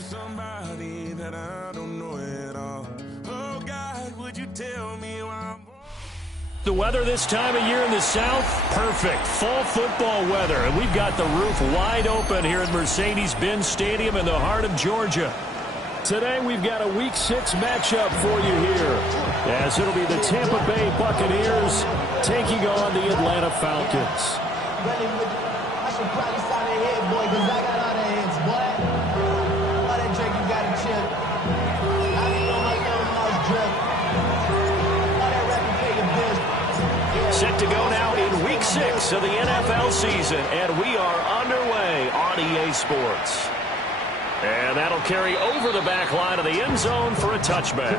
somebody that I don't know at all. Oh God, would you tell me why I'm... The weather this time of year in the South, perfect. Fall football weather. And we've got the roof wide open here at Mercedes-Benz Stadium in the heart of Georgia. Today we've got a Week 6 matchup for you here, as it'll be the Tampa Bay Buccaneers taking on the Atlanta Falcons. I should probably sign a head, boy, because I got all the heads, boy. All that drink you got to chip. I be on my little mouth drip. All that rapping pay your bills. Set to go now in Week 6 of the NFL season, and we are underway on EA Sports. And that'll carry over the back line of the end zone for a touchback.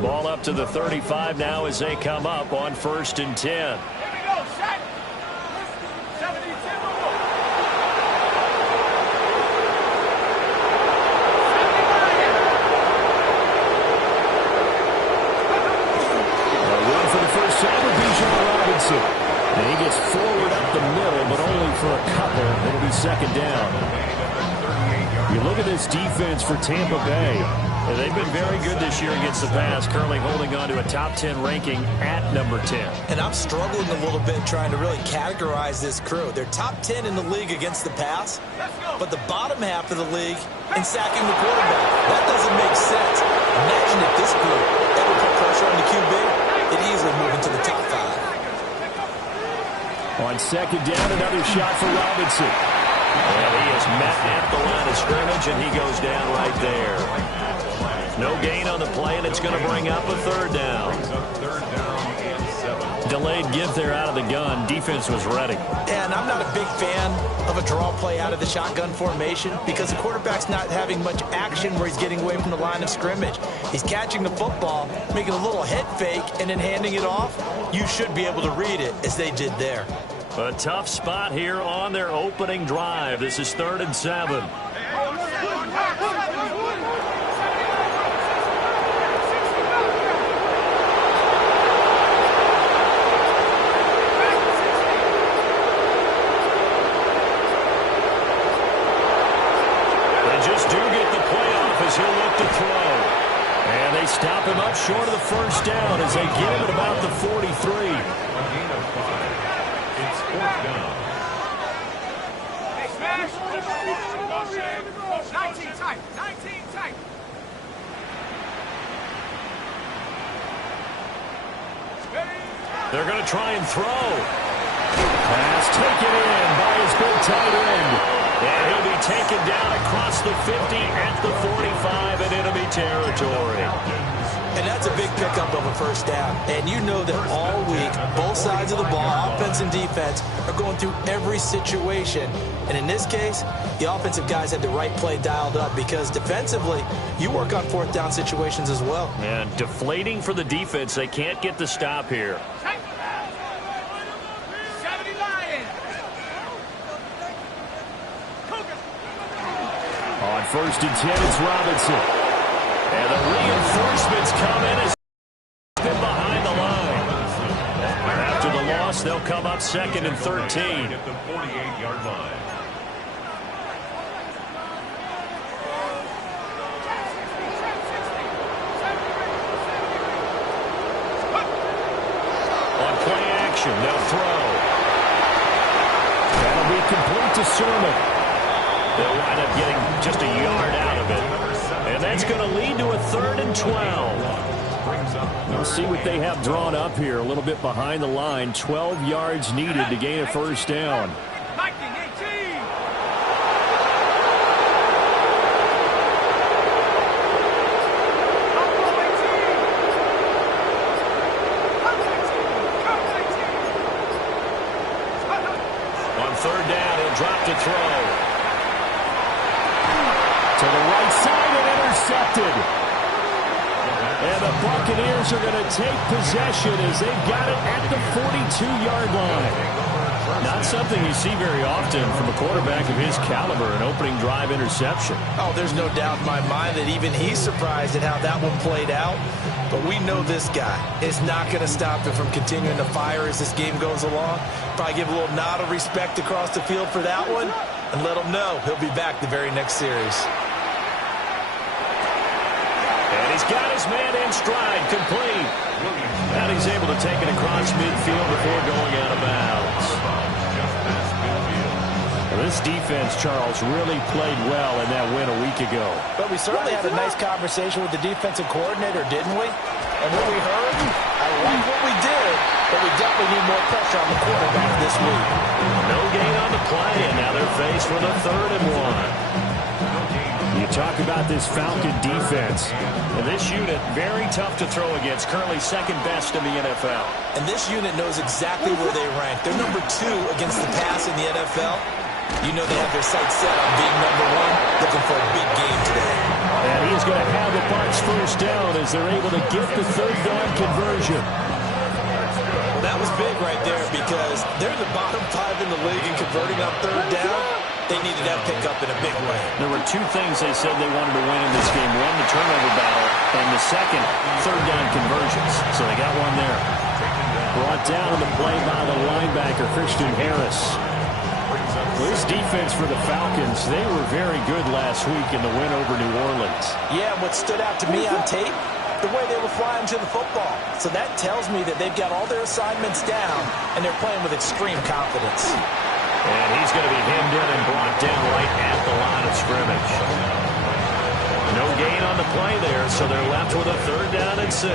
Ball up to the 35 now as they come up on 1st and 10. And he gets forward up the middle, but only for a couple. It'll be 2nd down. You look at this defense for Tampa Bay. They've been very good this year against the pass, currently holding on to a top 10 ranking at number 10. And I'm struggling a little bit trying to really categorize this crew. They're top 10 in the league against the pass, but the bottom half of the league in sacking the quarterback. That doesn't make sense. Imagine if this group ever put pressure on the QB, it easily move into the top 5. On 2nd down, another shot for Robinson. And he is met at the line of scrimmage, and he goes down right there. No gain on the play, and it's going to bring up a 3rd down. Delayed give there out of the gun. Defense was ready. And I'm not a big fan of a draw play out of the shotgun formation because the quarterback's not having much action where he's getting away from the line of scrimmage. He's catching the football, making a little head fake, and then handing it off. You should be able to read it as they did there. A tough spot here on their opening drive. This is 3rd and 7. He'll look to throw. And they stop him up short of the 1st down as they get him at about the 43. It's 4th down. 19 tight. 19 tight. They're going to try and throw. Pass taken in by his big tight end. And he'll be taken down across the 50 at the 45, and it'll be territory. And that's a big pickup of a 1st down. And you know that all week, both sides of the ball, offense and defense, are going through every situation. And in this case, the offensive guys had the right play dialed up because defensively, you work on 4th down situations as well. And deflating for the defense. They can't get the stop here. On 1st and 10, it's Robinson. And the reinforcements come in as been behind the line. After the loss, they'll come up 2nd and 13. At the 48-yard line. On play action, they'll throw. That'll be complete to Sermon. They'll wind up getting just a yard out of it. And that's going to lead to a 3rd and 12. We'll see what they have drawn up here. A little bit behind the line. 12 yards needed to gain a 1st down. On 3rd down, he'll drop to throw. To the right side and intercepted. And the Buccaneers are going to take possession as they've got it at the 42-yard line. Not something you see very often from a quarterback of his caliber, an opening drive interception. Oh, there's no doubt in my mind that even he's surprised at how that one played out. But we know this guy is not going to stop him from continuing to fire as this game goes along. Probably give a little nod of respect across the field for that one and let him know he'll be back the very next series. And he's got his man in stride, complete. And he's able to take it across midfield before going out of bounds. Well, this defense, Charles, really played well in that win a week ago. But we certainly had a nice conversation with the defensive coordinator, didn't we? And what we heard, I like what we did, but we definitely need more pressure on the quarterback this week. No gain on the play, and now they're faced with a 3rd and 1. You talk about this Falcon defense. And this unit, very tough to throw against, currently 2nd best in the NFL. And this unit knows exactly where they rank. They're number 2 against the pass in the NFL. You know they have their sights set on being number 1, looking for a big game today. And he's going to have the Bucs first down as they're able to get the 3rd down conversion. Well, that was big right there because they're the bottom 5 in the league in converting on 3rd down. They needed that pickup in a big way. There were 2 things they said they wanted to win in this game. One, the turnover battle, and the second, 3rd down conversions. So they got one there. Brought down on the play by the linebacker, Christian Harris. Well, this defense for the Falcons, they were very good last week in the win over New Orleans. Yeah, what stood out to me on tape, the way they were flying to the football. So that tells me that they've got all their assignments down, and they're playing with extreme confidence. And he's going to be hemmed in and brought down right at the line of scrimmage. No gain on the play there, so they're left with a 3rd down and 6.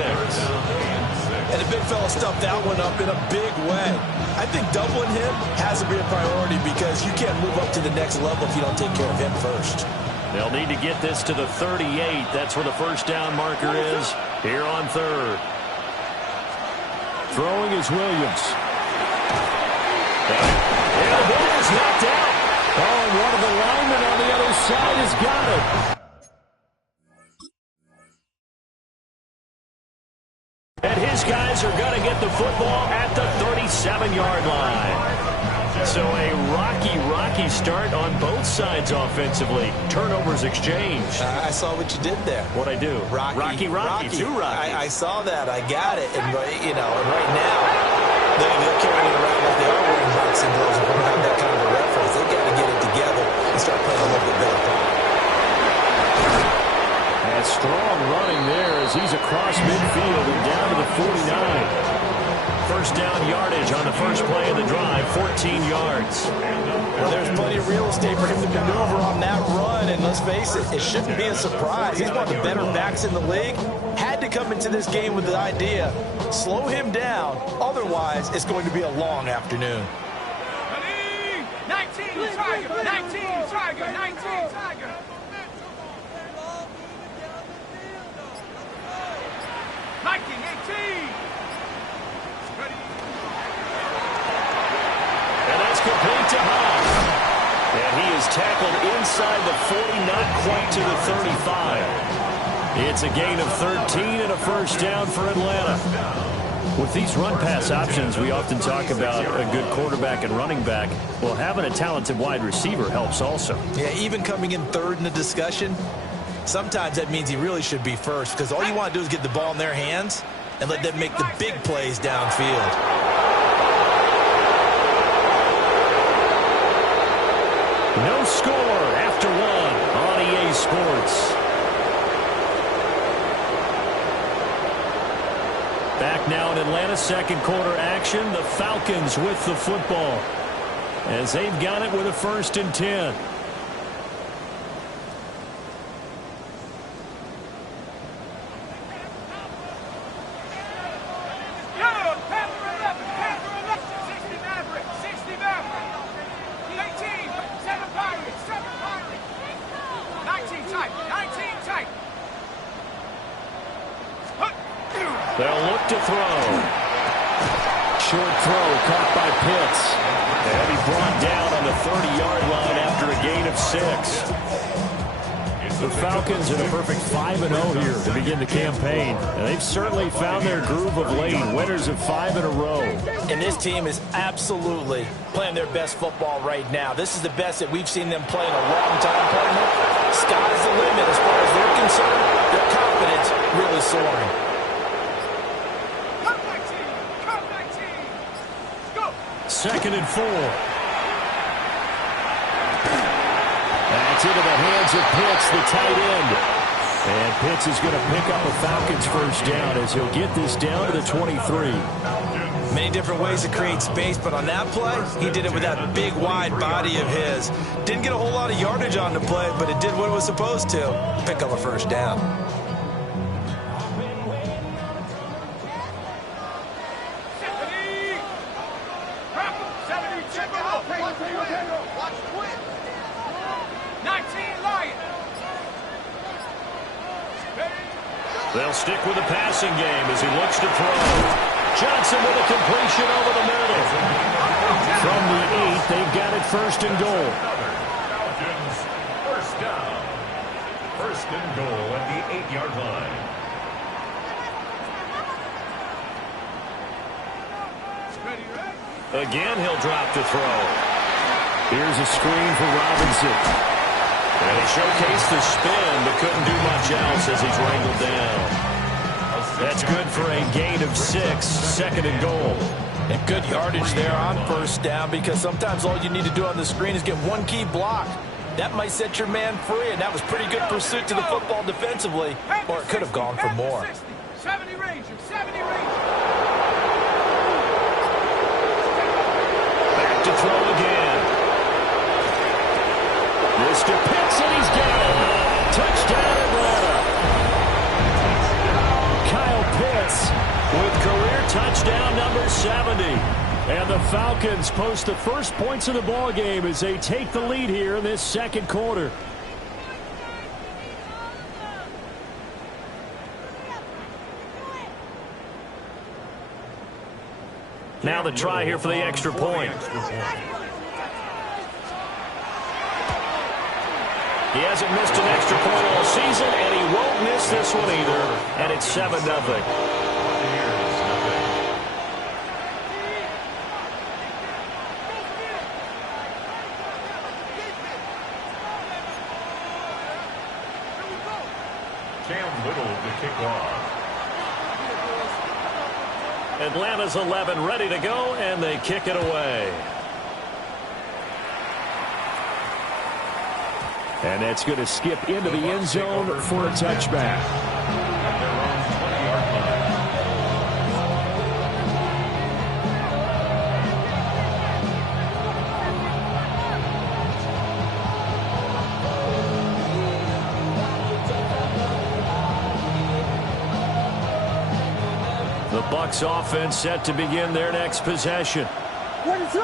And the big fella stuffed that one up in a big way. I think doubling him has to be a priority because you can't move up to the next level if you don't take care of him first. They'll need to get this to the 38. That's where the 1st down marker is here on 3rd. Throwing is Williams. And the ball is knocked out. Oh, and one of the linemen on the other side has got it. And his guys are going to get the football at the 37-yard line. So a rocky start on both sides offensively. Turnovers exchanged. I saw what you did there. What'd I do? Rocky. Too rocky. I saw that. I got it. And, you know, right now, they're carrying it around like they are wearing boxing gloves. If we don't have that kind of a reference, they've got to get it together and start playing a little bit better ball. And strong running there as he's across midfield and down to the 49. 1st down yardage on the first play of the drive, 14 yards. Well, there's plenty of real estate for him to maneuver on that run, and let's face it, it shouldn't be a surprise. He's one of the better backs in the league. Had to come into this game with the idea, slow him down, otherwise it's going to be a long afternoon. 19 Tiger, 19 Tiger, 19 Tiger. Viking 18. And that's complete to Hunt. And he is tackled inside the 40, not quite to the 35. It's a gain of 13 and a 1st down for Atlanta. With these run-pass options, we often talk about a good quarterback and running back. Well, having a talented wide receiver helps also. Yeah, even coming in 3rd in the discussion, sometimes that means he really should be 1st because all you want to do is get the ball in their hands and let them make the big plays downfield. No score after 1 on EA Sports. Back now in Atlanta, 2nd quarter action. The Falcons with the football as they've got it with a 1st and 10. They'll look to throw. Short throw caught by Pitts. And he brought down on the 30-yard line after a gain of 6. The Falcons in a perfect 5-0 here to begin the campaign. And they've certainly found their groove of late. Winners of 5 in a row. And this team is absolutely playing their best football right now. This is the best that we've seen them play in a long time, partner. Sky's the limit as far as they're concerned. Their confidence really soaring. Come back, team! Come back, team! Go! 2nd and 4. That's into the hands of Pitts, the tight end. And Pitts is going to pick up a Falcons first down as he'll get this down to the 23. Many different ways to create space, but on that play, he did it with that big, wide body of his. Didn't get a whole lot of yardage on the play, but it did what it was supposed to. Pick up a first down. They'll stick with the passing game as he looks to throw. Johnson with a completion over the middle. From the 8, they've got it 1st and goal. Falcons, first down. 1st and goal at the 8-yard line. Again, he'll drop to throw. Here's a screen for Robinson. And he showcased the spin, but couldn't do much else as he's wrangled down. That's good for a gain of 6, 2nd and goal. And good yardage there on 1st down, because sometimes all you need to do on the screen is get one key block. That might set your man free, and that was pretty good pursuit to the football defensively, or it could have gone for more. 70 Ranger, 70 Ranger. Back to throw again. Mr. Pitts, and he's got it. Touchdown, Atlanta. Kyle Pitts with career touchdown number 70. And the Falcons post the first points of the ball game as they take the lead here in this 2nd quarter. Now the try here for the extra point. He hasn't missed an extra point all season, and he won't miss this one either. And it's 7-0. Cam Little to kick off. Atlanta's 11 ready to go, and they kick it away. And that's going to skip into the end zone for a touchback. At their own 20-yard line. The Bucs offense set to begin their next possession.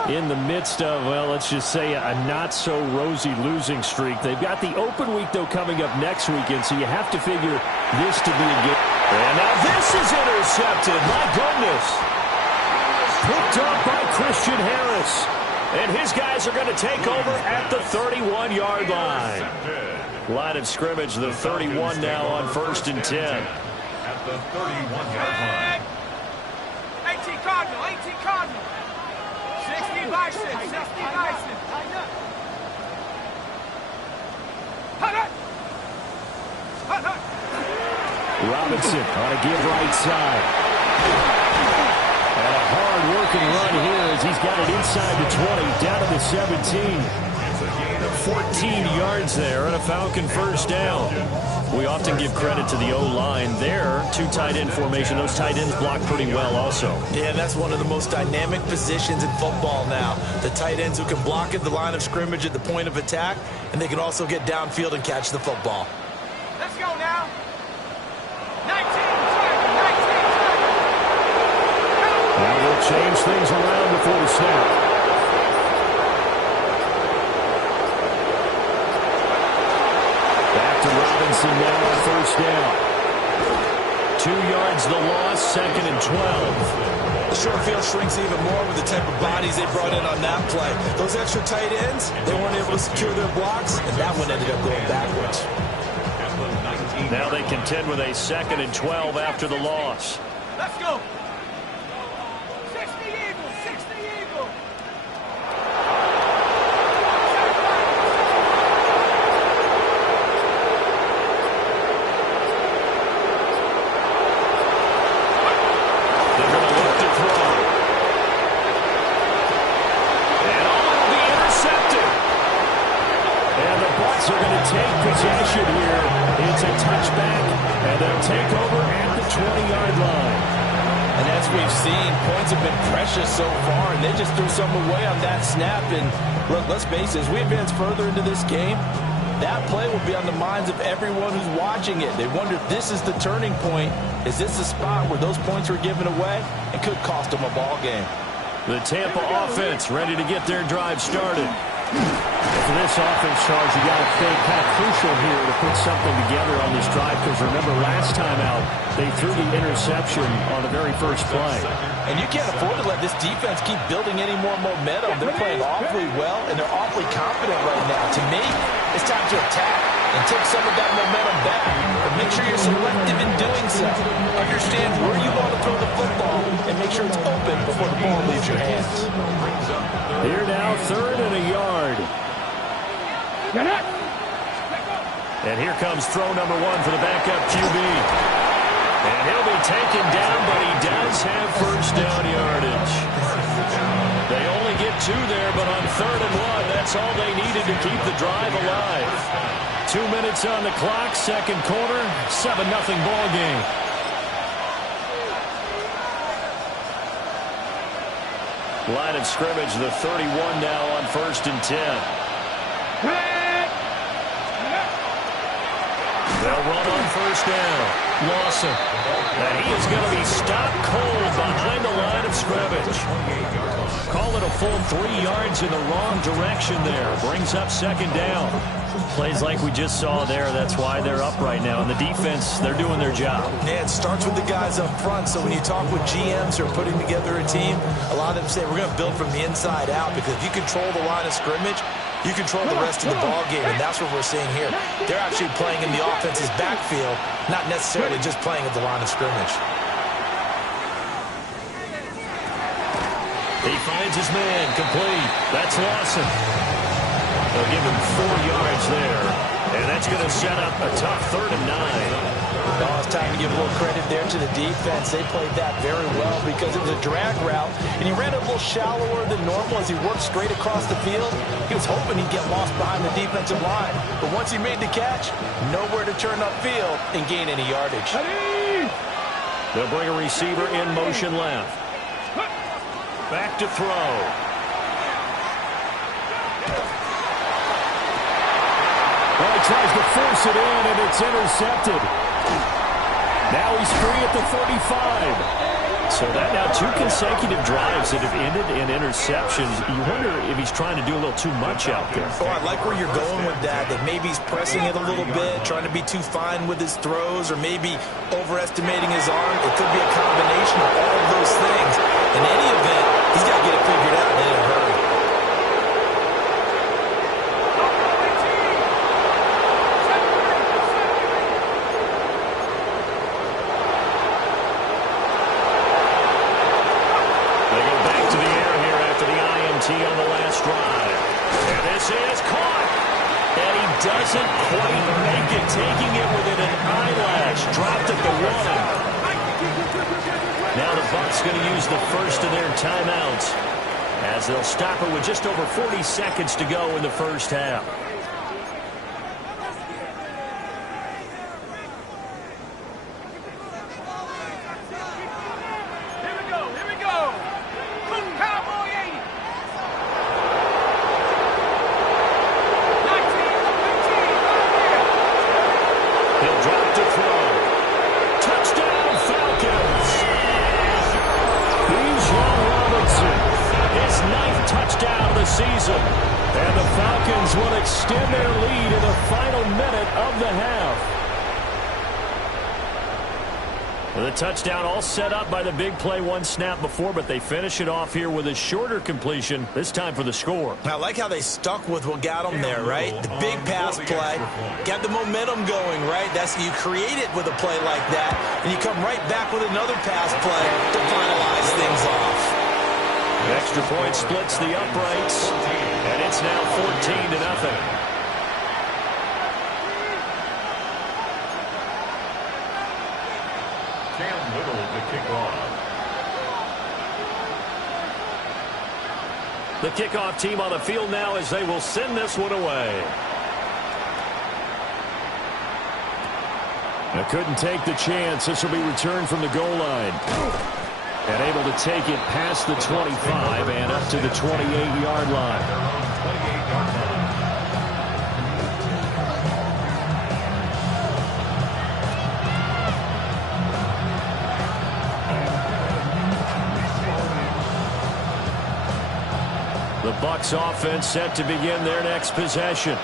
In the midst of, well, let's just say a not-so-rosy losing streak. They've got the open week, though, coming up next weekend, so you have to figure this to be a game. And now this is intercepted. My goodness. Picked up by Christian Harris. And his guys are going to take over at the 31-yard line. Line of scrimmage, the 31 now on 1st and 10. At the 31-yard line. 18 Cardinal, 18 Cardinal. 60 Bison, 60 Bison. Hut, hut. Hut, hut. Robinson on a give right side. And a hard-working run here as he's got it inside the 20, down to the 17. 14 yards there and a Falcon first down. We often give credit to the O-line there. 2 tight end formation. Those tight ends block pretty well also. Yeah, that's one of the most dynamic positions in football now. The tight ends who can block at the line of scrimmage at the point of attack, and they can also get downfield and catch the football. Let's go now. 19, Tiger, 19, Tiger. Now we'll change things around before the snap. Robinson now on first down. 2 yards the loss, 2nd and 12. The short field shrinks even more with the type of bodies they brought in on that play. Those extra tight ends, they weren't able to secure their blocks, and that one ended up going backwards. Now they contend with a 2nd and 12 after the loss. Let's go. 60 Eagles, 60 Eagles. They're going to look to throw. And will be intercepted. And the Bucs are going to take possession here. It's a touchback, and they'll take over at the 20-yard line. And as we've seen, points have been precious so far, and they just threw some away on that snap. And look, let's face it, as we advance further into this game, that play will be on the minds of everyone who's watching it. They wonder if this is the turning point. Is this the spot where those points were given away? It could cost them a ball game. The Tampa offense ready to get their drive started. For this offense, Charles, you got to think kind of crucial here to put something together on this drive, because remember last time out they threw the interception on the very first play. And you can't afford to let this defense keep building any more momentum. They're playing awfully well, and they're awfully confident right now. To me, it's time to attack and take some of that momentum back. But make sure you're selective in doing so. Understand where you want to throw the football and make sure it's open before the ball leaves your hands. Here now, 3rd and a yard. And here comes throw number 1 for the backup QB. And he'll be taken down, but he does have first down yardage. They only get 2 there, but on 3rd and 1, that's all they needed to keep the drive alive. 2 minutes on the clock, 2nd quarter, 7-0 ball game. Line of scrimmage, the 31 now on 1st and 10. They'll run on first down. Lawson. And he is going to be stopped cold behind the line of scrimmage. Call it a full 3 yards in the wrong direction there. Brings up 2nd down. Plays like we just saw there. That's why they're up right now. And the defense, they're doing their job. Yeah, it starts with the guys up front. So when you talk with GMs who are putting together a team, a lot of them say we're going to build from the inside out, because if you control the line of scrimmage, you control the rest of the ball game, and that's what we're seeing here. They're actually playing in the offense's backfield, not necessarily just playing at the line of scrimmage. He finds his man, complete. That's Lawson. They'll give him 4 yards there, and that's going to set up a tough 3rd and 9. Oh, it's time to give a little credit there to the defense. They played that very well because it was a drag route, and he ran a little shallower than normal as he worked straight across the field. He was hoping he'd get lost behind the defensive line, but once he made the catch, nowhere to turn upfield and gain any yardage. They'll bring a receiver in motion left. Back to throw. Well, he tries to force it in, and it's intercepted. Now he's free at the 35. So that now 2 consecutive drives that have ended in interceptions. You wonder if he's trying to do a little too much out there. Oh, I like where you're going with that maybe he's pressing it a little bit, trying to be too fine with his throws, or maybe overestimating his arm. It could be a combination of all of those things. In any event, he's got to get it figured out in a hurry. On the last drive. And this is caught. And he doesn't quite make it, taking it within an eyelash. Dropped at the 1. Now the Bucs going to use the first of their timeouts, as they'll stop it with just over 40 seconds to go in the first half. Season, and the Falcons will extend their lead in the final minute of the half. The touchdown all set up by the big play one snap before, but they finish it off here with a shorter completion, this time for the score. I like how they stuck with what got them there, right? The big pass play, got the momentum going, right? You create it with a play like that, and you come right back with another pass play to finalize things off. The extra point splits the uprights, and it's now 14-0. The kickoff team on the field now as they will send this one away. Now couldn't take the chance. This will be returned from the goal line. And able to take it past the 25 and up to the 28-yard line. The Bucs offense set to begin their next possession.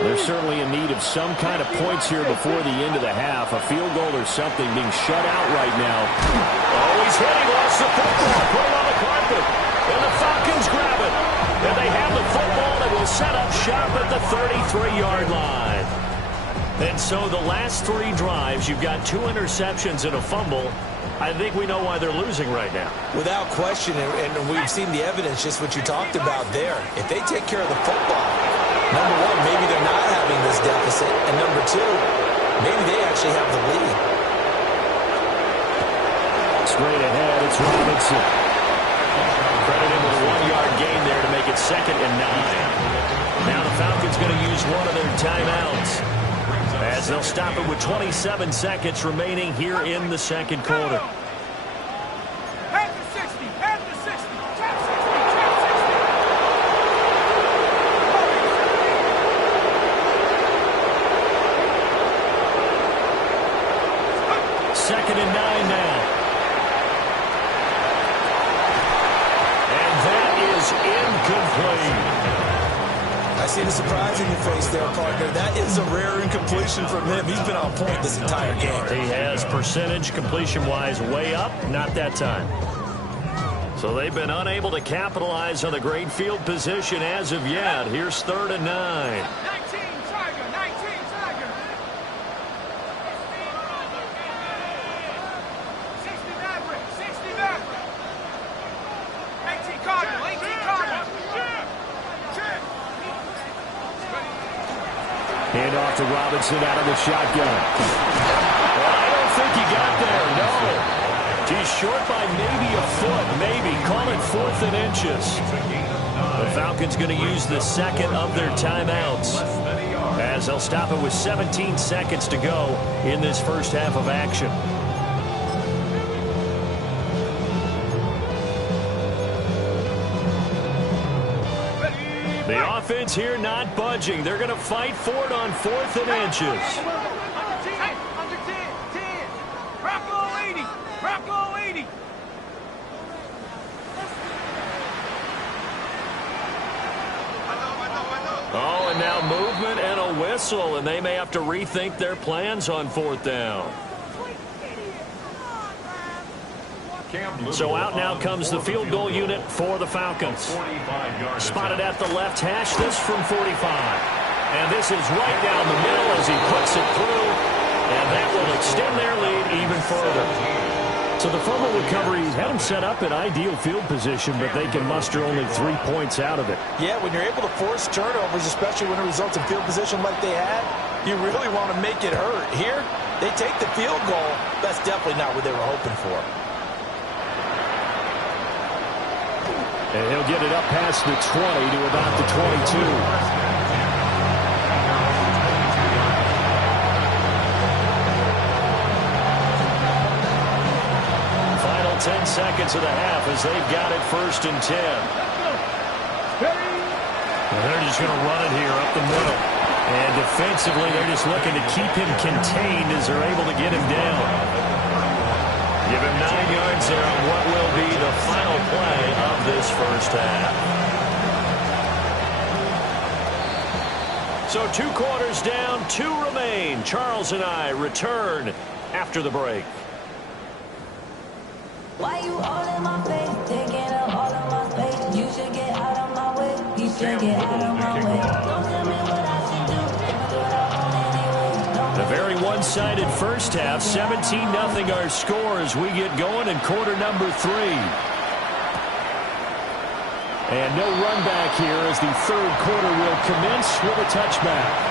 They're certainly in need of some kind of points here before the end of the half. A field goal or something being shut out right now. Oh, he's hit. He lost the football. Put it on the carpet. And the Falcons grab it. And they have the football that will set up shop at the 33-yard line. And so the last 3 drives, you've got 2 interceptions and a fumble. I think we know why they're losing right now. Without question, and we've seen the evidence, just what you talked about there. If they take care of the football, number one, maybe they're not having this deficit. And number 2, maybe they actually have the lead. Straight ahead, it's Robinson. Credit him with a 1-yard gain there to make it 2nd and 9. Now the Falcons going to use one of their timeouts, as they'll stop it with 27 seconds remaining here in the second quarter. Head to 60, head to 60, tap 60, tap 60. 2nd and 9 now. And that is incomplete. I see the surprise in your face there, partner. That is a rare incompletion from him. He's been on point this entire game. He has percentage completion-wise way up, not that time. So they've been unable to capitalize on the great field position as of yet. Here's 3rd and 9. 19, Tiger, 19, Tiger. 60 Maverick, 60 Maverick. 18 Cardinal, 18 Cardinal. Hand off to Robinson out of the shotgun. Well, I don't think he got there, no. He's short by maybe a foot, maybe. Call it 4th and inches. The Falcons going to use the 2nd of their timeouts, as they'll stop it with 17 seconds to go in this first half of action. The offense here not budging. They're going to fight for it on 4th and inches. Under 10. Rocco 80. Rocco 80. Oh, and now movement and a whistle, and they may have to rethink their plans on 4th down. So out now comes the field goal unit for the Falcons. Spotted at the left hash, this from 45. And this is right down the middle as he puts it through. And that will extend their lead even further. So the fumble recovery had them set up in ideal field position, but they can muster only 3 points out of it. Yeah, when you're able to force turnovers, especially when it results in field position like they had, you really want to make it hurt. Here, they take the field goal. That's definitely not what they were hoping for. And he'll get it up past the 20 to about the 22. Final 10 seconds of the half as they've got it 1st and 10. And they're just going to run it here up the middle. And defensively, they're just looking to keep him contained as they're able to get him down. Give him 9 yards there on what will be the final play of this first half. So 2 quarters down, 2 remain. Charles and I return after the break. Why you all in my face, taking up all of my space? You should get out of my way. You should get out of my way. Don't tell me what I should do. Do what I want anyway. A very one-sided first half. 17-0 our score as we get going in quarter number 3. And no run back here as the third quarter will commence with a touchback.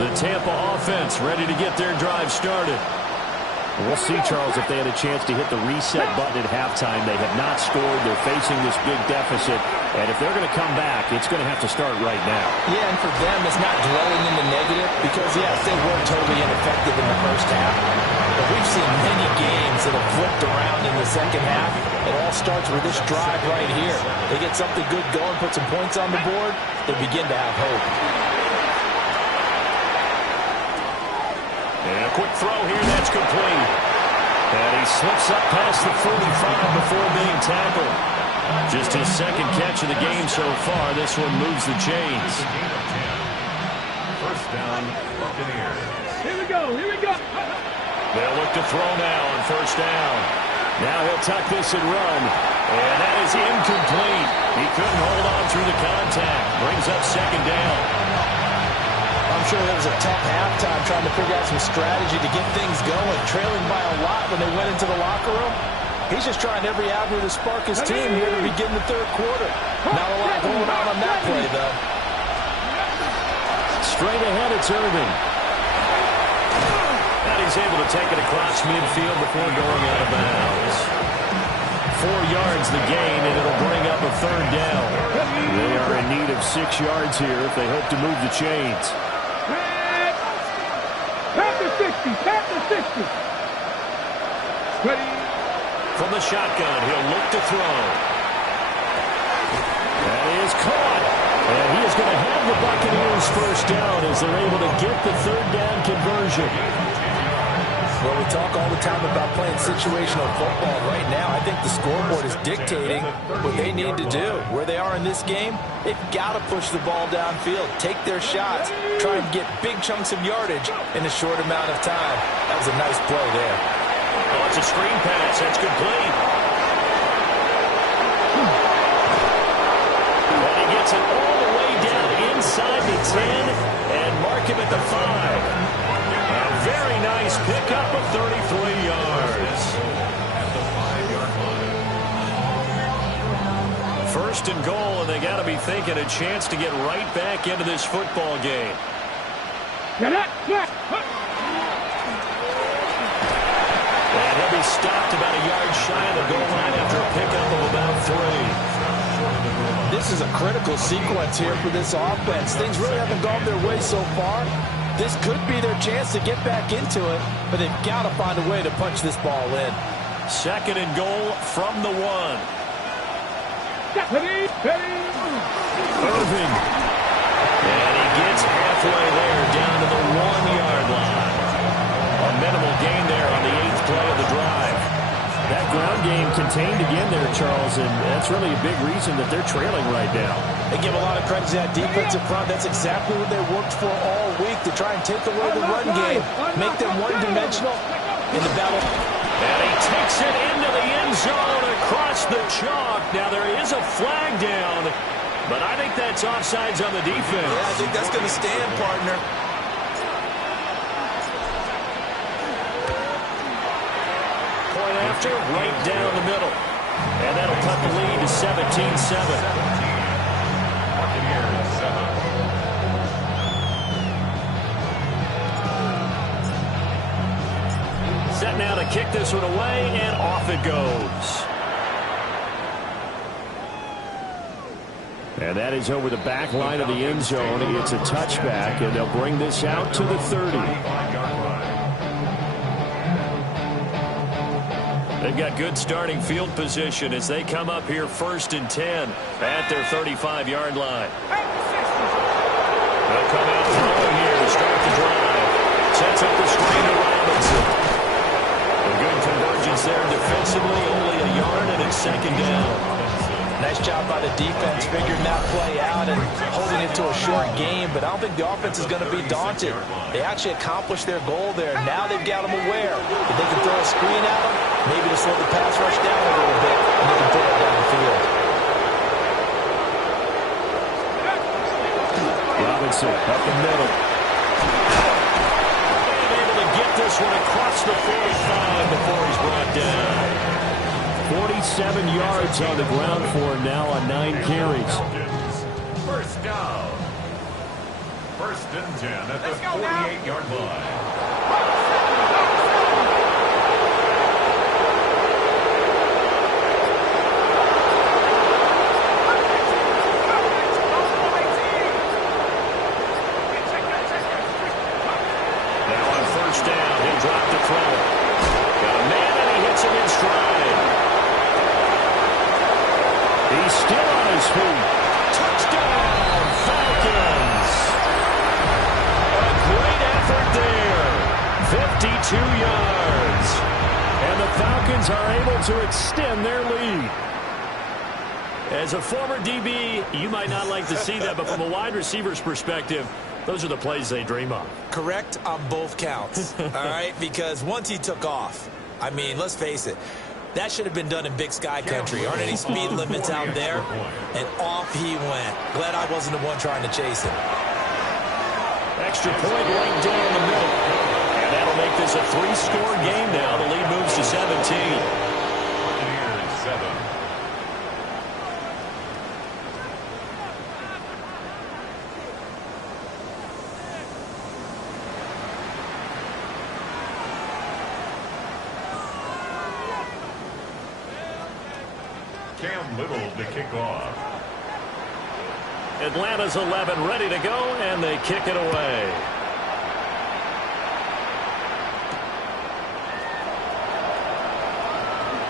The Tampa offense ready to get their drive started. We'll see, Charles, if they had a chance to hit the reset button at halftime. They have not scored. They're facing this big deficit. And if they're going to come back, it's going to have to start right now. Yeah, and for them, it's not dwelling in the negative because, yes, they were totally ineffective in the first half. But we've seen many games that have flipped around in the second half. It all starts with this drive right here. They get something good going, put some points on the board, they begin to have hope. And a quick throw here, that's complete. And he slips up past the 45 before being tackled. Just his second catch of the game so far. This one moves the chains. First down, Buccaneers. Here we go, here we go. They'll look to throw now on first down. Now he'll tuck this and run. And that is incomplete. He couldn't hold on through the contact. Brings up second down. I'm sure that was a tough halftime trying to figure out some strategy to get things going. Trailing by a lot when they went into the locker room. He's just trying every avenue to spark his team here to begin the third quarter. Not a lot going on that play, though. Straight ahead, it's Irving. And he's able to take it across midfield before going out of bounds. 4 yards the gain, and it'll bring up a third down. They are in need of 6 yards here if they hope to move the chains. Tap the 60, tap the 60. Ready? From the shotgun, he'll look to throw. That is caught. And he is going to have the Buccaneers first down as they're able to get the third down conversion. Well, we talk all the time about playing situational football. Right now, I think the scoreboard is dictating what they need to do. Where they are in this game, they've got to push the ball downfield, take their shots, try and get big chunks of yardage in a short amount of time. That was a nice play there. Oh, it's a screen pass. That's complete. And he gets it all the way down inside the 10 and mark him at the 5. A very nice pickup of 33 yards. At the 5-yard line. First and goal, and they got to be thinking a chance to get right back into this football game. Get it, get. And he'll be stopped about a yard shy of the goal line after a pickup of about 3. This is a critical sequence here for this offense. Things really haven't gone their way so far. This could be their chance to get back into it, but they've got to find a way to punch this ball in. Second and goal from the 1. Ready, ready. Irving. And he gets halfway there down to the 1-yard line. A minimal gain there on the 8th play of the drive. That ground game contained again there, Charles, and that's really a big reason that they're trailing right now. They give a lot of credit to that defensive front. That's exactly what they worked for all week, to try and take away the run game, make them one-dimensional in the battle. And he takes it into the end zone across the chalk. Now there is a flag down, but I think that's offsides on the defense. Yeah, I think that's going to stand, partner. Point after, right down the middle. And that'll cut the lead to 17-7. Buccaneers 7. Set now to kick this one away, and off it goes. And that is over the back line of the end zone. It's a touchback, and they'll bring this out to the 30. 5-yard line. They've got good starting field position as they come up here 1st and 10 at their 35-yard line. They'll come out throwing here to start the drive. Sets up the screen to Robinson. A good convergence there defensively, only a yard, and it's second down. Nice job by the defense figuring that play out and holding it to a short game, but I don't think the offense is going to be daunted. They actually accomplished their goal there. Now they've got them aware that they can throw a screen at them, maybe to slow the pass rush down a little bit, and they can throw it down the field. Robinson up the middle. And able to get this one across the 45 before he's brought down. 47 yards on the ground for him now on 9 carries. First down. First and 10 at the 48-yard line. Now on first down, he'll drop to throw. Got a man and he hits him in stride. He's still on his feet. Touchdown, Falcons. A great effort there. 52 yards. And the Falcons are able to extend their lead. As a former DB, you might not like to see that, but from a wide receiver's perspective, those are the plays they dream of. Correct on both counts, all right? Because once he took off, I mean, let's face it, that should have been done in Big Sky Country. Aren't any speed limits out there? And off he went. Glad I wasn't the one trying to chase him. Extra point right down the middle. And that'll make this a 3-score game now. The lead moves to 17. Here's 7. Cam Little to kick off. Atlanta's 11 ready to go, and they kick it away.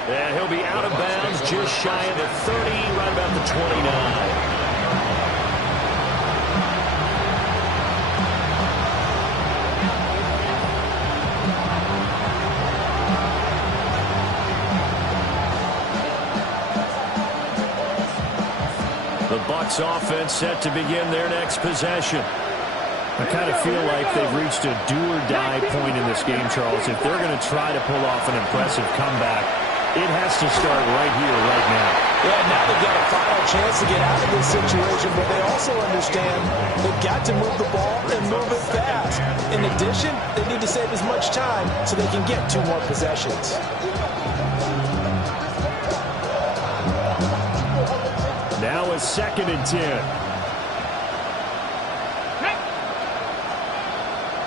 And he'll be out of bounds just shy of the 30, right about the 29. The Bucs offense set to begin their next possession. I kind of feel like they've reached a do-or-die point in this game, Charles. If they're going to try to pull off an impressive comeback, it has to start right here, right now. Yeah, now they've got a final chance to get out of this situation, but they also understand they've got to move the ball and move it fast. In addition, they need to save as much time so they can get 2 more possessions. Now a 2nd and 10.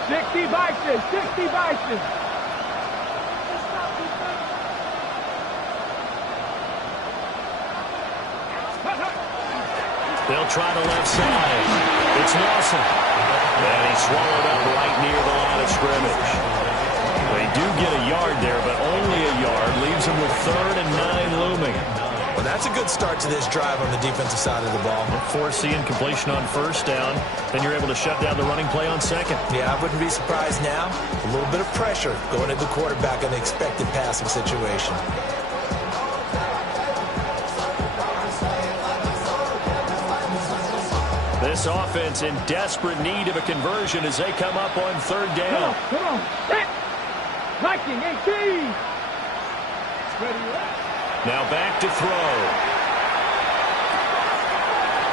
60 Bison, 60 Bison. They'll try the left side. It's Nelson. And he's swallowed up right near the line of scrimmage. They do get a yard there, but only a yard. Leaves them with 3rd and 9 looming. Well, that's a good start to this drive on the defensive side of the ball. Force the incompletion on first down. Then you're able to shut down the running play on second. Yeah, I wouldn't be surprised now. A little bit of pressure going into the quarterback in the expected passing situation. This offense in desperate need of a conversion as they come up on 3rd down. Come on. Hit. Viking 18. Now back to throw.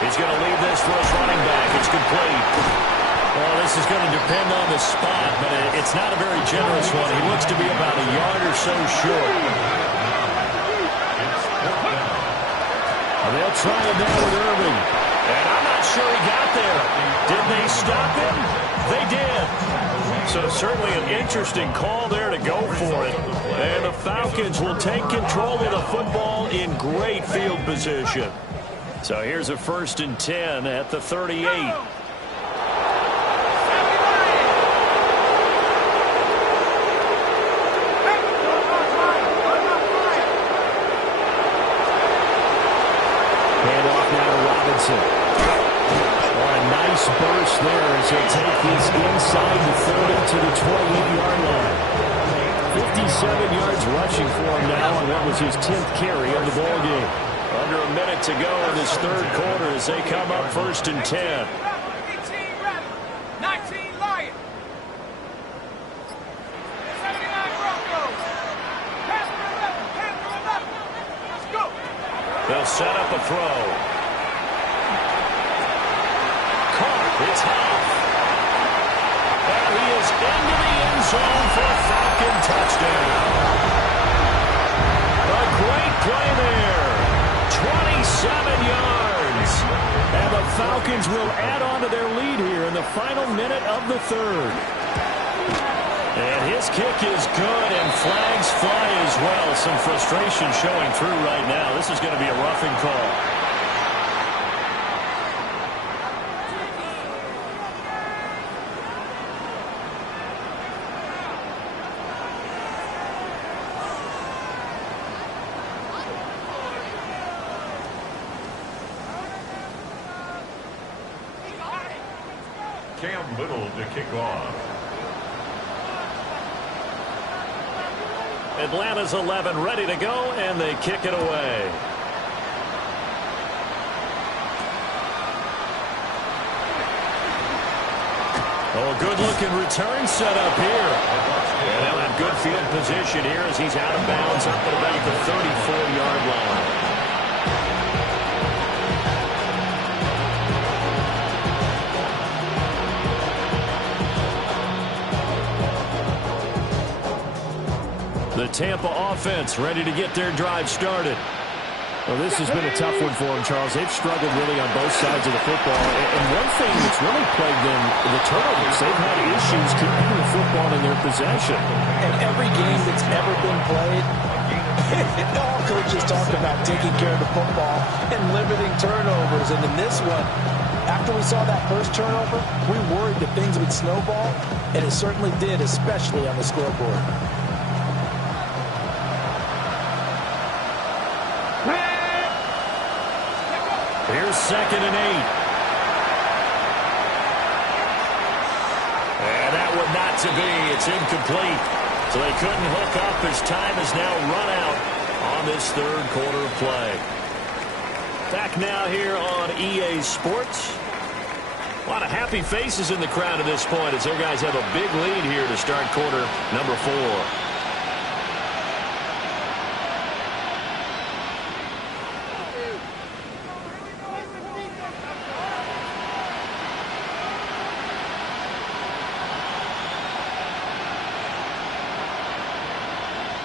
He's going to leave this for his running back. It's complete. Well, this is going to depend on the spot, but it's not a very generous one. He looks to be about a yard or so short. They'll try it now with Irving. And I'm not sure he got there. Did they stop him? They did. So certainly an interesting call there to go for it. And the Falcons will take control of the football in great field position. So here's a 1st and 10 at the 38. Handoff now to Robinson. A nice burst there as he'll take this inside the 30 to the 28-yard line. 27 yards rushing for him now on what was his 10th carry of the ball game. Under a minute to go in this third quarter as they come up 1st and 10. 18 Rebel, 19 Lion. 79 Broncos. Panther 11. Let's go. They'll set up a throw. Caught. It's Huff. And he is into the end zone for a Falcon touchdown. A great play there. 27 yards. And the Falcons will add on to their lead here in the final minute of the third. And his kick is good, and flags fly as well. Some frustration showing through right now. This is going to be a roughing call. Cam Little to kick off. Atlanta's 11 ready to go, and they kick it away. Oh, good-looking return set up here. And they'll have good field position here as he's out of bounds up at about the 34-yard line. The Tampa offense ready to get their drive started. Well, this has been a tough one for them, Charles. They've struggled really on both sides of the football. And one thing that's really plagued them, the turnovers. They've had issues keeping the football in their possession. And every game that's ever been played, all coaches talk about taking care of the football and limiting turnovers. And in this one, after we saw that first turnover, we worried that things would snowball, and it certainly did, especially on the scoreboard. Here's 2nd and 8. And that one not to be. It's incomplete. So they couldn't hook up as time has now run out on this third quarter of play. Back now here on EA Sports. A lot of happy faces in the crowd at this point as their guys have a big lead here to start quarter number 4.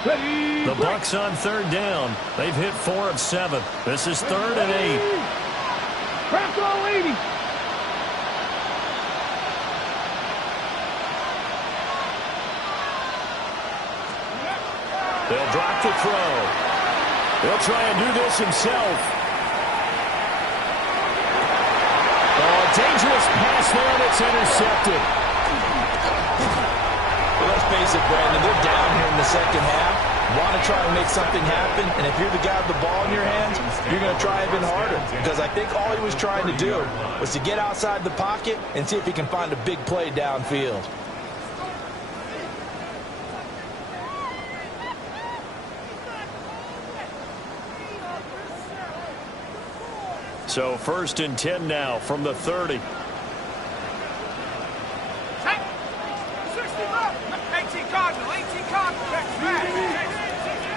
The Bucs on 3rd down. They've hit 4 of 7. This is 3rd and 8. Craft all 80. They'll drop the throw. They'll try and do this himself. Oh, a dangerous pass there, and it's intercepted. Well, let's face it, Brandon, they're down here in the second half. Want to try and make something happen, and if you're the guy with the ball in your hands, you're going to try even harder. Because I think all he was trying to do was to get outside the pocket and see if he can find a big play downfield. So 1st and 10 now from the 30. 18 Cardinal, 18 Cardinal. 60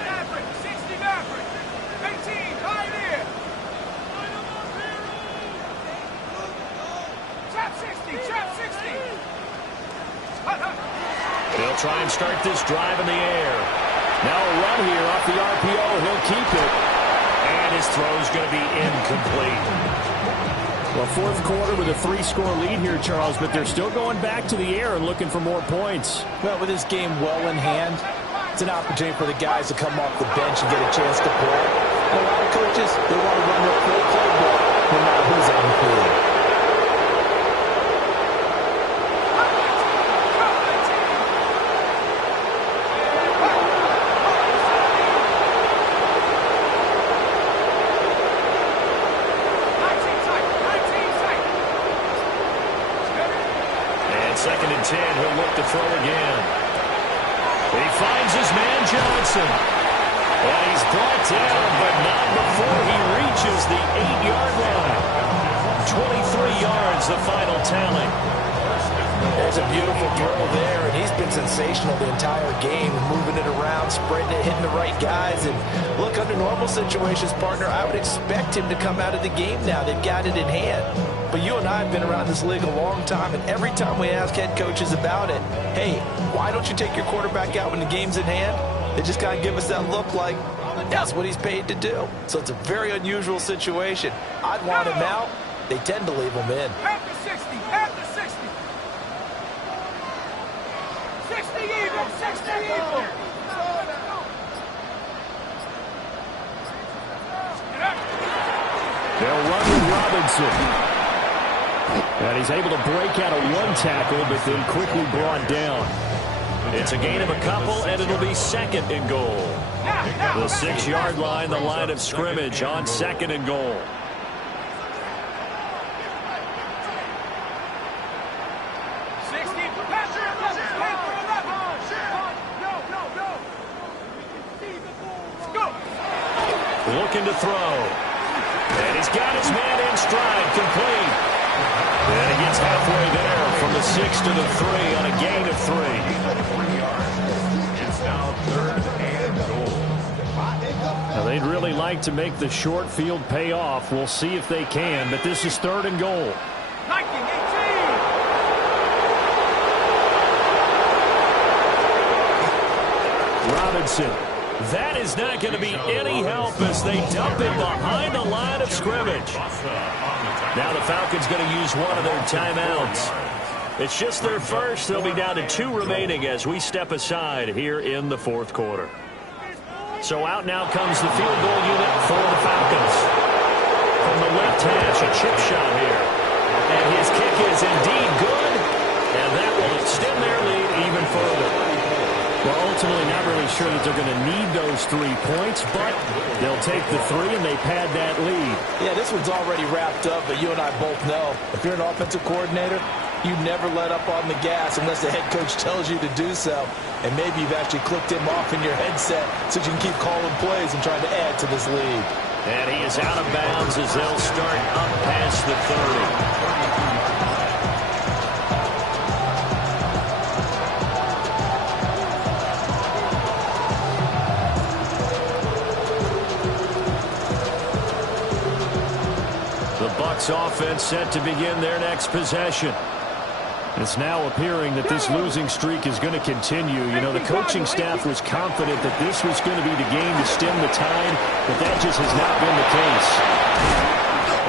Maverick, 60 Maverick. 18, Pioneer. Trap 60. They'll try and start this drive in the air. Now a run here off the RPO. He'll keep it. And his throw is going to be incomplete. Well, 4th quarter with a 3-score lead here, Charles, but they're still going back to the air and looking for more points. Well, with this game well in hand, it's an opportunity for the guys to come off the bench and get a chance to play. And a lot of coaches, they want to run their full playbook no matter who's on the field. And 2nd and 10, he'll look to throw again. He finds his man Robinson. And he's brought down, but not before he reaches the 8-yard line. 23 yards, the final tally. There's a beautiful throw there, and he's been sensational the entire game, moving it around, spreading it, hitting the right guys. And look, under normal situations, partner, I would expect him to come out of the game now. They've got it in hand. But you and I have been around this league a long time, and every time we ask head coaches about it, hey, why don't you take your quarterback out when the game's in hand? They just kind of give us that look like that's what he's paid to do. So it's a very unusual situation. I'd want him out. They tend to leave him in. After 60, after 60. 60 even, 60 even. They'll run with Robinson. And he's able to break out of one tackle, but then quickly brought down. It's a gain of a couple, and it'll be second and goal. The 6-yard line, the line of scrimmage on second and goal. Looking to throw. And he's got his man in stride, complete. And he gets halfway there from the 6 to the 3 on a gain of 3. 3 yards. It's now third and goal. Now they'd really like to make the short field pay off. We'll see if they can, but this is third and goal. 19, 18. Robinson. That is not going to be any help as they dump it behind the line of scrimmage. Now the Falcons going to use one of their timeouts. It's just their first. They'll be down to 2 remaining as we step aside here in the fourth quarter. So out now comes the field goal unit for the Falcons. From the left hash, a chip shot here. And his kick is indeed good. And that will extend their lead even further. Well, ultimately not really sure that they're going to need those 3 points, but they'll take the 3 and they pad that lead. Yeah, this one's already wrapped up, but you and I both know if you're an offensive coordinator, you never let up on the gas unless the head coach tells you to do so. And maybe you've actually clicked him off in your headset so you can keep calling plays and trying to add to this lead. And he is out of bounds as they'll start up past the 30. Bucs offense set to begin their next possession. It's now appearing that this losing streak is going to continue. You know, the coaching staff was confident that this was going to be the game to stem the tide, but that just has not been the case.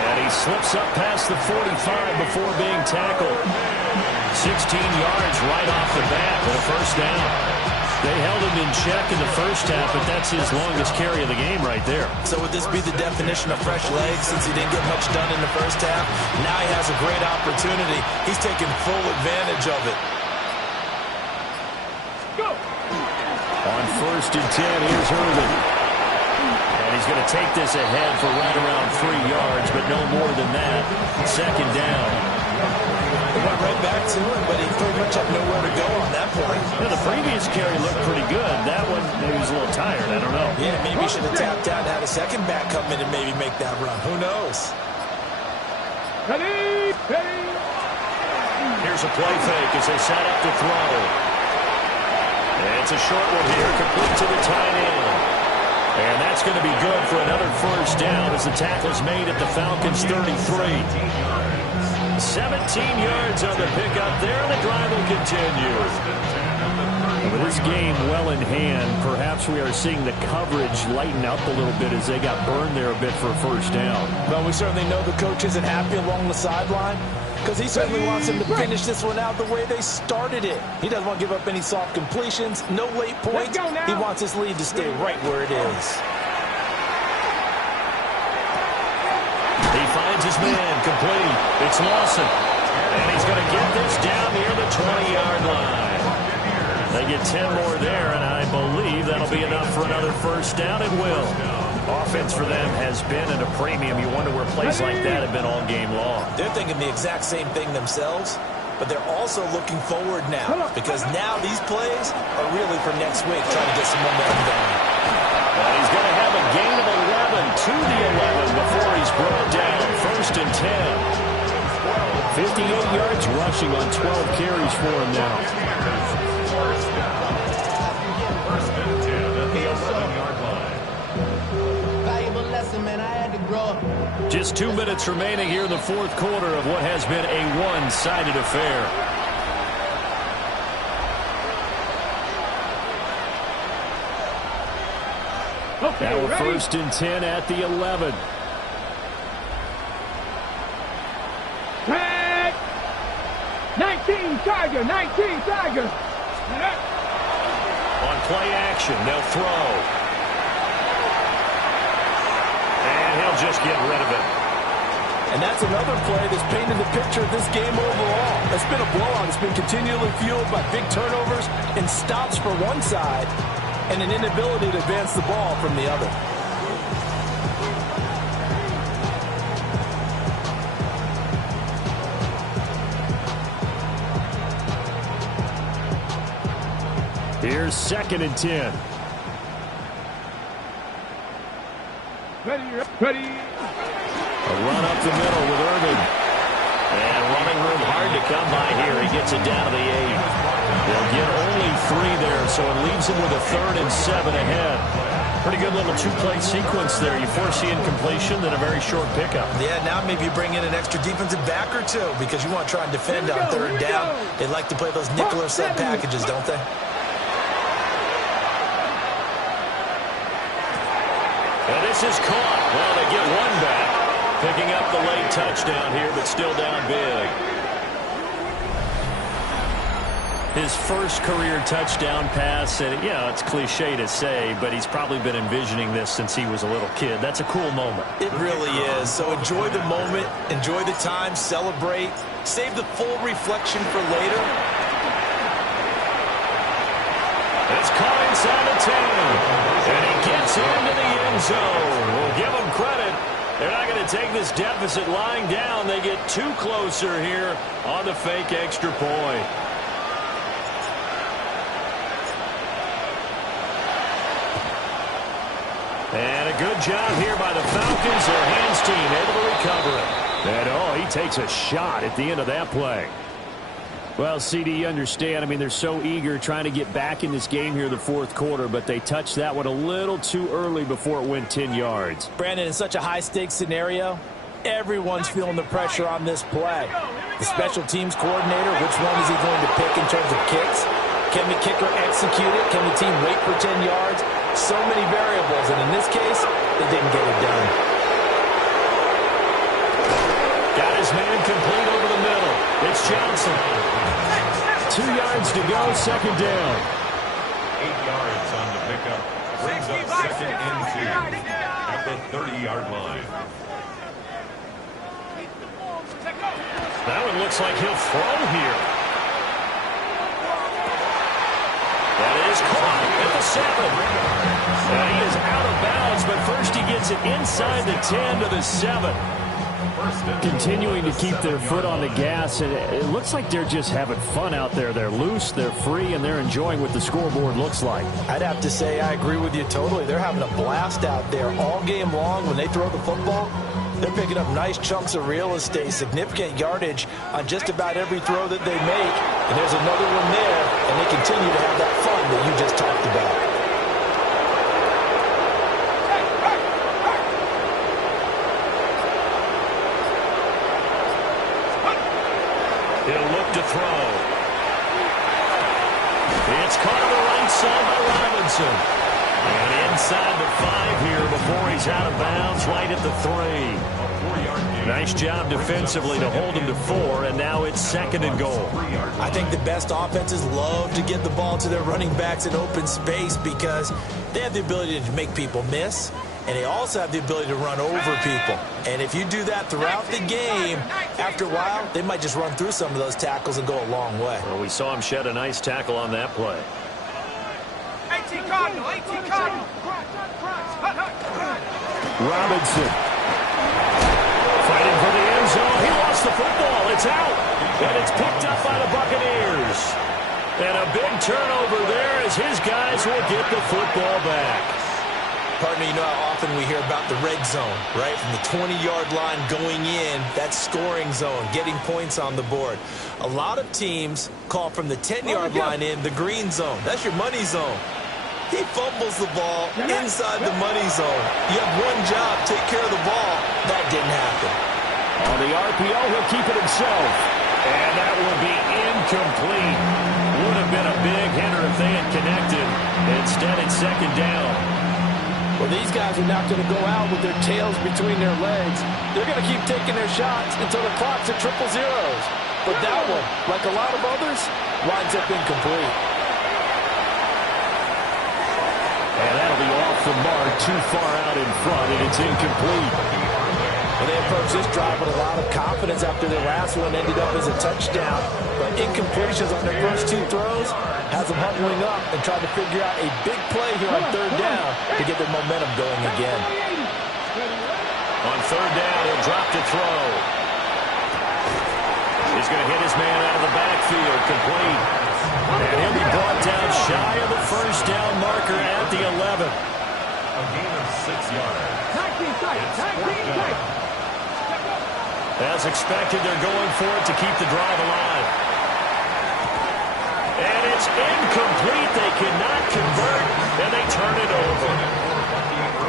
And he slips up past the 45 before being tackled. 16 yards right off the bat with a first down. They held him in check in the first half, but that's his longest carry of the game right there. So would this be the definition of fresh legs since he didn't get much done in the first half? Now he has a great opportunity. He's taking full advantage of it. Go. On 1st and 10, here's Irvin. And he's going to take this ahead for right around 3 yards, but no more than that. Second down. He went right back to it, but he pretty much had nowhere to go on that point. Yeah, the previous carry looked pretty good. That one, maybe he was a little tired. I don't know. Yeah, maybe he should have tapped out and had a second back come in and maybe make that run. Who knows? Ready, ready. Here's a play fake as they set up to throw. And it's a short one here, complete to the tight end. And that's going to be good for another first down as the tackle's made at the Falcons' 33. 17 yards on the pickup there, and the drive will continue. And with this game well in hand, perhaps we are seeing the coverage lighten up a little bit as they got burned there a bit for a first down. Well, we certainly know the coach isn't happy along the sideline because he certainly wants them to finish this one out the way they started it. He doesn't want to give up any soft completions, no late points. He wants his lead to stay right where it is. He finds his man, complete. It's Lawson. And he's going to get this down near the 20-yard line. They get 10 more there, and I believe that'll be enough for another first down. It will. Offense for them has been at a premium. You wonder where plays like that have been all game long. They're thinking the exact same thing themselves, but they're also looking forward now because now these plays are really for next week, trying to get some momentum going. 58 yards rushing on 12 carries for him now. First and 10 at the 11-yard line. Valuable lesson, man. I had to grow up. Just 2 minutes remaining here in the fourth quarter of what has been a one-sided affair. Okay, now ready? First and 10 at the 11. Tag! 19 Tiger, 19 Tiger. On play action, they'll throw. And he'll just get rid of it. And that's another play that's painted the picture of this game overall. It's been a blowout. It's been continually fueled by big turnovers and stops for one side and an inability to advance the ball from the other. Here's second and 10. Ready. A run up the middle with Irvin. And running room hard to come by here. He gets it down to the 8. They'll get only 3 there, so it leaves him with a 3rd and 7 ahead. Pretty good little 2-play sequence there. You force the incompletion, then a very short pickup. Yeah, now maybe you bring in an extra defensive back or two because you want to try and defend on 3rd down. They like to play those nickel or sub packages, don't they? And this is caught. Well, they get one back. Picking up the late touchdown here, but still down big. His first career touchdown pass, and yeah, it's cliche to say, but he's probably been envisioning this since he was a little kid. That's a cool moment. It really is. So enjoy the moment, enjoy the time, celebrate, save the full reflection for later. It's caught inside the 10, and he gets into the end zone. We'll give him credit. They're not going to take this deficit lying down. They get 2 closer here on the fake extra point. And a good job here by the Falcons. Their hands team able to recover it. And oh, he takes a shot at the end of that play. Well, CD, you understand. I mean, they're so eager trying to get back in this game here in the fourth quarter, but they touched that one a little too early before it went 10 yards. Brandon, in such a high-stakes scenario, everyone's feeling the pressure on this play. The special teams coordinator, which one is he going to pick in terms of kicks? Can the kicker execute it? Can the team wait for 10 yards? So many variables, and in this case, they didn't get it done. Got his man complete over the middle. It's Johnson. 2 yards to go, second down. 8 yards on the pickup. Brings up second and 2 at the 30-yard line. That one looks like he'll throw here. That is caught at the 7. And he is out of bounds, but first he gets it inside the 10 to the 7. Continuing to keep their foot on the gas, and it looks like they're just having fun out there. They're loose, they're free, and they're enjoying what the scoreboard looks like. I'd have to say I agree with you totally. They're having a blast out there all game long. When they throw the football, they're picking up nice chunks of real estate, significant yardage on just about every throw that they make. And there's another one there, and they continue to have that fun that you just talked about. He'll look to throw. It's caught on the right side by Robinson. And inside the 5 here before he's out of bounds, right at the 3. Nice job defensively to hold him to 4, and now it's second and goal. I think the best offenses love to get the ball to their running backs in open space because they have the ability to make people miss, and they also have the ability to run over people. And if you do that throughout the game, after a while, they might just run through some of those tackles and go a long way. Well, we saw him shed a nice tackle on that play. 18 Cardinal, 18 Cardinal. Robinson. Fighting for the end zone. He lost the football. It's out. And it's picked up by the Buccaneers. And a big turnover there as his guys will get the football back. Partner, you know how often we hear about the red zone, right? From the 20-yard line going in, that scoring zone, getting points on the board. A lot of teams call from the 10-yard line in the green zone. That's your money zone. He fumbles the ball inside the money zone. You have one job, take care of the ball. That didn't happen. On the RPO, he'll keep it himself. And that will be incomplete. Would have been a big hitter if they had connected. Instead, it's second down. Well, these guys are not going to go out with their tails between their legs. They're going to keep taking their shots until the clock's at 000. But that one, like a lot of others, winds up incomplete. And that'll be off the mark, too far out in front, and it's incomplete. Well, they approached this drive with a lot of confidence after their last one ended up as a touchdown. But incompletions on their first two throws has them huddling up and trying to figure out a big play here on third down to get their momentum going again. On third down, he'll drop to throw. He's going to hit his man out of the backfield, complete. And he'll be brought down shy of the first down marker at the 11. A gain of 6 yards. As expected, they're going for it to keep the drive alive. And it's incomplete. They cannot convert, and they turn it over.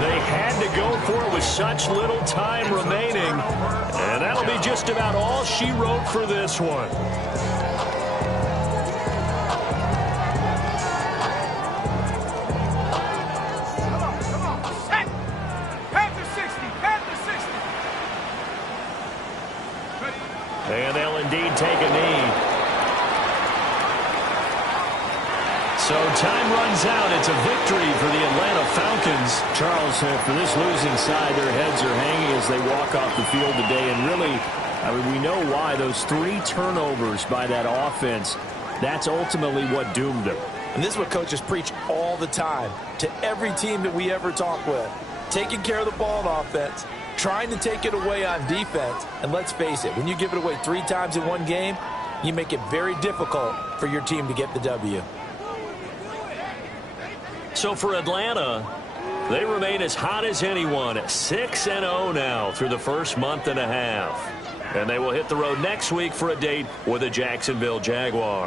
They had to go for it with such little time remaining, and that'll be just about all she wrote for this one. And they'll indeed take a knee. So time runs out. It's a victory for the Atlanta Falcons. Charles, for this losing side, their heads are hanging as they walk off the field today. And really, I mean, we know why. Those 3 turnovers by that offense, that's ultimately what doomed them. And this is what coaches preach all the time to every team that we ever talk with. Taking care of the ball on offense, trying to take it away on defense. And let's face it, when you give it away 3 times in one game, you make it very difficult for your team to get the W. So for Atlanta, they remain as hot as anyone, 6-0 now through the first month and a half. And they will hit the road next week for a date with the Jacksonville Jaguars.